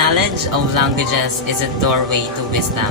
knowledge of languages is a doorway to wisdom.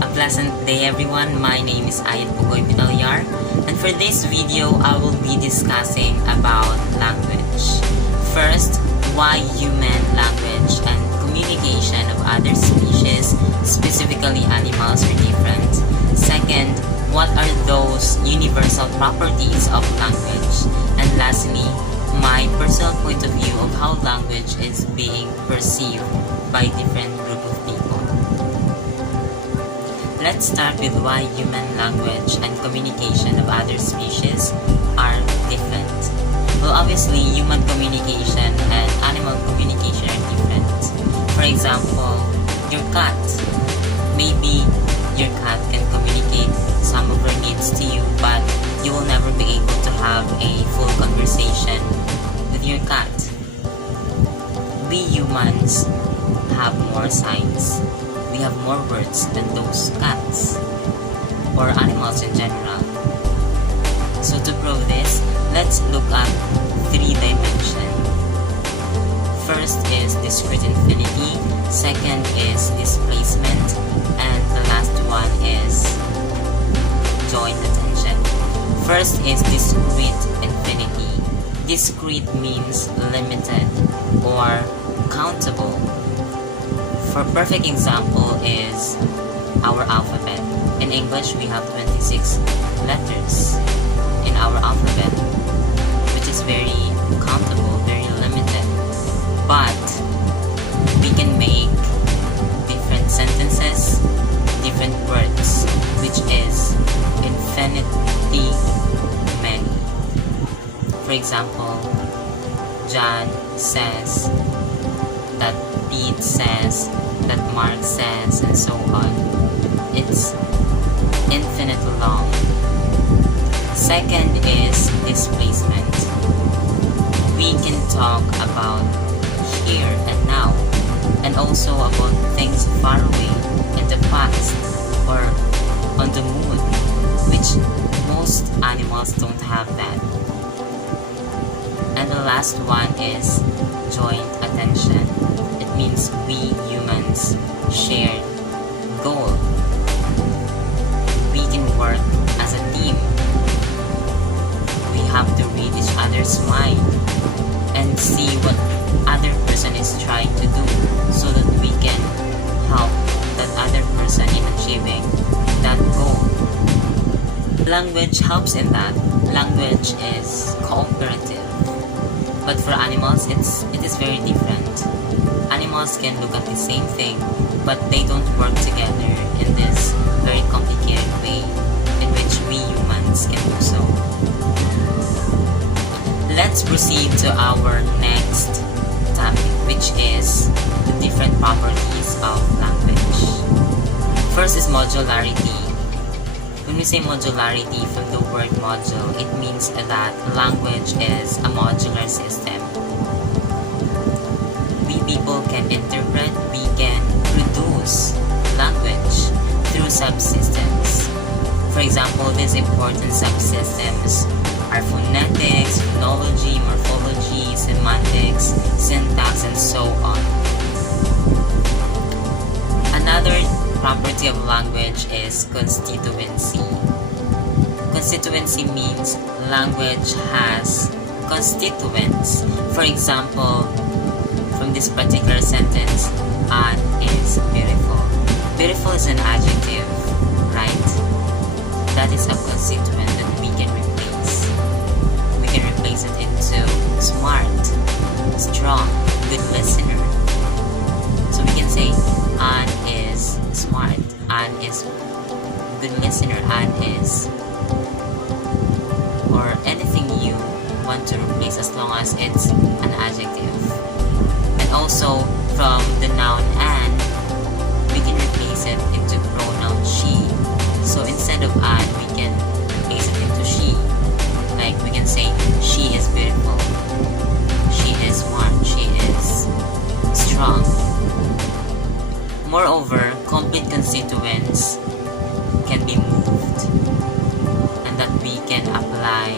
A pleasant day everyone, my name is Petallar, and for this video I will be discussing about language. First, why human language and communication of other species, specifically animals, are different. Second, what are those universal properties of language? And lastly, my personal point of view of how language is being perceived by different group of people. Let's start with why human language and communication of other species are different. Well, obviously, human communication and animal communication are different. For example, your cat. Maybe your cat can communicate some of her needs to you, but you will never be able to have a full conversation with your cat. We humans have more signs. We have more words than those cats or animals in general. So to prove this, let's look at 3 dimensions. First is discrete infinity, second is displacement, and the last one is joint attention. First is discrete infinity. Discrete means limited or countable. For perfect example is our alphabet. In English, we have 26 letters in our alphabet, which is very countable, very limited. But we can make different sentences, different words, which is infinitely many. For example, John says, that Pete says, that Mark says, and so on. It's infinitely long. Second is displacement. We can talk about here and now, and also about things far away in the past or on the moon, which most animals don't have that. And the last one is joint attention. It means we humans share goal. We can work as a team. We have to read each other's mind and see what other person is trying to do so that we can help that other person in achieving that goal. Language helps in that. Language is cooperative. But for animals, it is very different. Animals can look at the same thing, but they don't work together in this very complicated way in which we humans can do so. Let's proceed to our next topic, which is the different properties of language. First is modularity. When we say modularity from the word module, it means that language is a modular system. We people can interpret, we can produce language through subsystems. For example, these important subsystems are phonetics, phonology, morphology, semantics, syntax, and so on. Another property of language is constituency. Constituency means language has constituents. For example, from this particular sentence, Anne is beautiful. Beautiful is an adjective, right? That is a constituent that we can replace. We can replace it into smart, strong, good listener. So we can say, Anne is smart, Anne is good listener, Anne is, or anything you want to replace as long as it's an adjective. And also from the noun Anne, we can replace it into pronoun she. So instead of Anne, we can replace it into she. Like we can say, she is beautiful, she is smart, she is strong. Moreover, complete constituents can be moved, and that we can apply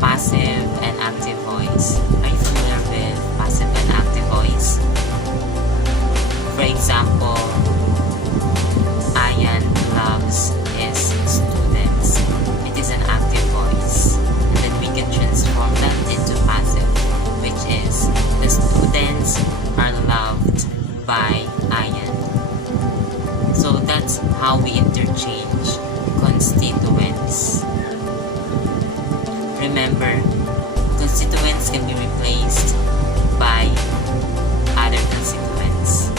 passive and active voice. Are you familiar with passive and active voice? example, Ayan loves his students. It is an active voice. And then we can transform that into passive, which is the students are loved by Ayan. So that's how we interchange constituents. Remember, constituents can be replaced by other constituents.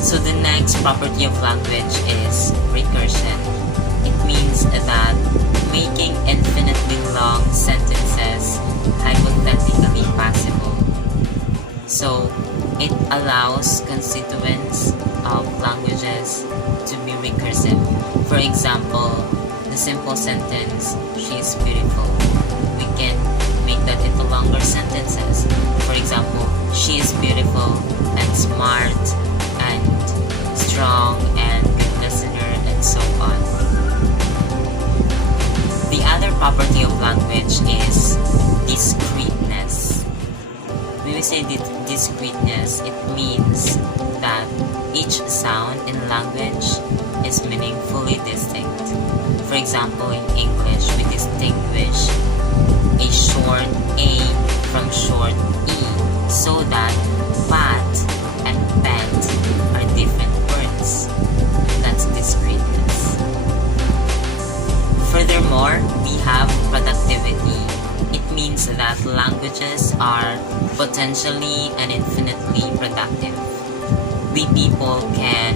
So the next property of language is recursion. It means that making infinitely long sentences hypothetically possible. So it allows constituents of languages to be recursive. For example, the simple sentence, she's beautiful. We can make that into longer sentences. For example, she is beautiful and smart and strong and good listener and so on. The other property of language is discreteness. When we say discreteness, it means that each sound in language is meaningfully distinct. For example, in English, we distinguish a short A from short E, so that pat and pet are different words. That's discreteness. Furthermore, we have productivity. It means that languages are potentially and infinitely productive. We people can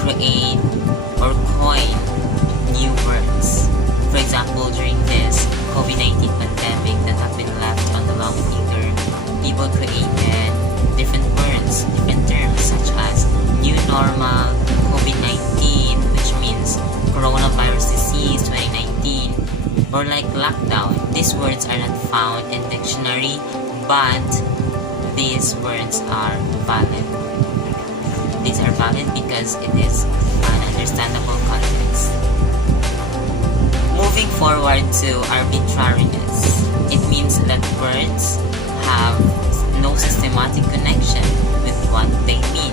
create or coin new words. For example, during this COVID-19 pandemic that have been left on the long finger, people created different words, different terms such as new normal, COVID-19, which means coronavirus disease 2019, or like lockdown. These words are not found in dictionary, but these words are valid. These are valid because it is an understandable context. Moving forward to arbitrariness, it means that words have no systematic connection with what they mean.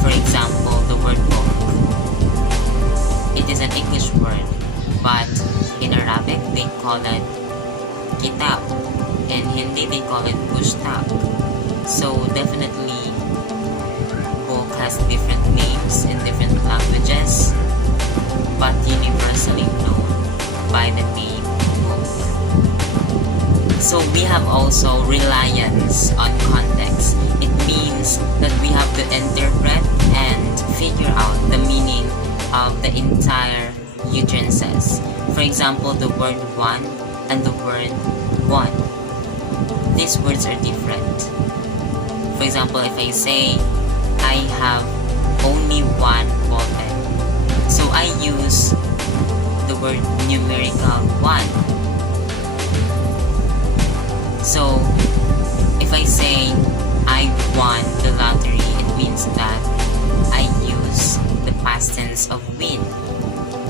For example, the word book. It is an English word, but in Arabic they call it kitab. In Hindi they call it pustak. So definitely book has different names in different languages, but universally known by the name book. So we have also reliance on context. It means that we have to interpret and figure out the meaning of the entire utterances. For example, the word one and the word one. These words are different. For example, if I say, I have only one ball pen, so I use the word numerical 1. So if I say I won the lottery, it means that I use the past tense of win,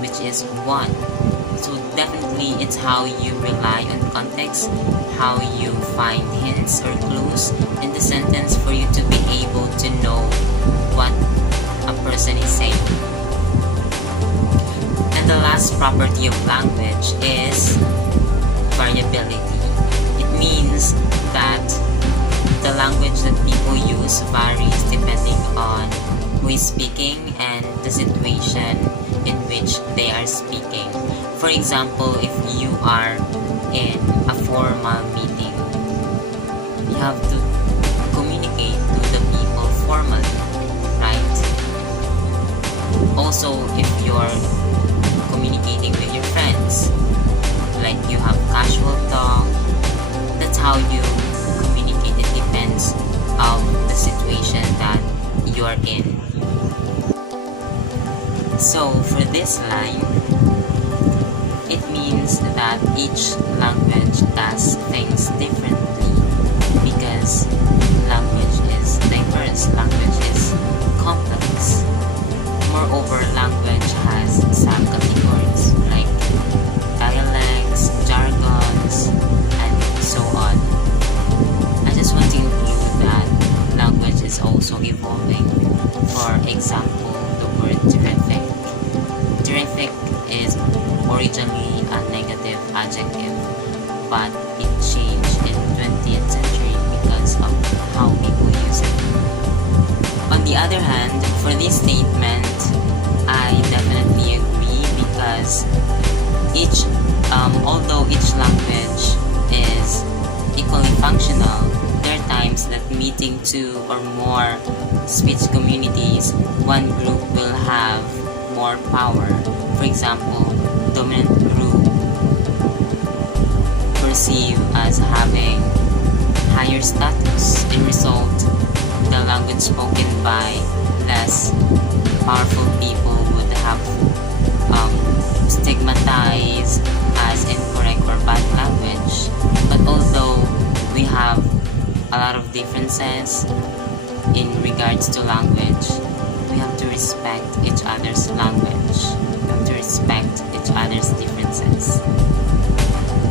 which is won. So definitely it's how you rely on context, how you find hints or clues in the sentence for you to be able to know what a person is saying. And the last property of language is variability. It means that the language that people use varies depending on who is speaking and the situation in which they are speaking. For example, if you are in a formal meeting, you have to communicate to the people formally, right? Also, if you're communicating with your friends, like you have casual talk, that's how you communicate. It depends on the situation that you are in. So for this line, it means that each language does things differently because language is diverse, language is complex. Moreover, language has subcategories like dialects, jargons, and so on. I just want to include that other hand, for this statement, I definitely agree because although each language is equally functional, there are times that meeting two or more speech communities, one group will have more power. For example, dominant group perceived as having higher status. In result, the language spoken by less powerful people would have stigmatized as incorrect or bad language. But although we have a lot of differences in regards to language, we have to respect each other's language. We have to respect